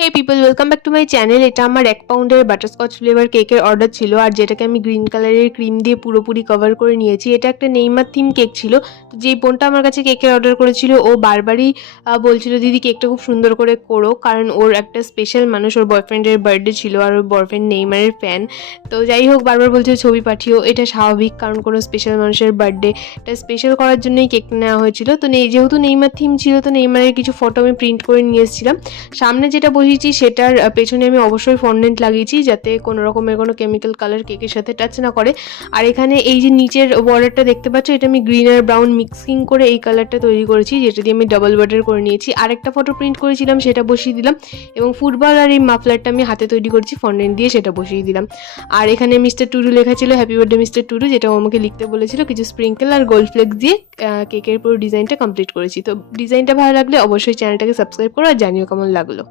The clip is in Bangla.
Hey people, welcome back to my channel. এটা আমার 1 পাউন্ডের বাটারস্কচ ফ্লেভার কেকের অর্ডার ছিল, আর যেটাকে আমি গ্রিন কালারের ক্রিম দিয়ে পুরোপুরি কভার করে নিয়েছি। এটা একটা নেইমার থিম কেক ছিল। তো যেই বোনটা আমার কাছে কেকের অর্ডার করেছিল ও বারবারই বলছিল দিদি কেকটা খুব সুন্দর করে করো, কারণ ওর একটা স্পেশাল মানুষ, ওর বয়ফ্রেন্ডের বার্থডে ছিল আর ওর বয়ফ্রেন্ড নেইমারের ফ্যান। তো যাই হোক, বারবার বলছিল ছবি পাঠিও। এটা স্বাভাবিক, কারণ কোনো স্পেশাল মানুষের বার্থডে এটা স্পেশাল করার জন্যই কেক নেওয়া হয়েছিল। তো যেহেতু নেইমার থিম ছিল, তো নেইমারের কিছু ফটো আমি প্রিন্ট করে নিয়ে এসেছিলাম। সামনে যেটা বসিয়েছি সেটার পেছনে আমি অবশ্যই ফন্ডেন্ট লাগিয়েছি, যাতে কোনো রকমের কোনো কেমিক্যাল কালার কেকের সাথে টাচ না করে। আর এখানে এই যে নিচের বর্ডারটা দেখতে পাচ্ছ, এটা আমি গ্রিন আর ব্রাউন মিক্সিং করে এই কালারটা তৈরি করেছি, যেটা দিয়ে আমি ডাবল বর্ডার করে নিয়েছি। আরেকটা ফটো প্রিন্ট করেছিলাম, সেটা বসিয়ে দিলাম। এবং ফুটবল আর এই মাফলারটা আমি হাতে তৈরি করেছি ফন্ডেন্ট দিয়ে, সেটা বসিয়ে দিলাম। আর এখানে মিস্টার টুডু লেখা ছিল, হ্যাপি বার্থডে মিস্টার টুডু, যেটা আমাকে লিখতে বলেছিল। কিছু স্প্রিঙ্কেল আর গোল্ড ফ্লেক্স দিয়ে কেকের পুরো ডিজাইনটা কমপ্লিট করেছি। তো ডিজাইনটা ভালো লাগলে অবশ্যই চ্যানেলটাকে সাবস্ক্রাইব করো আর জানিও কেমন লাগলো।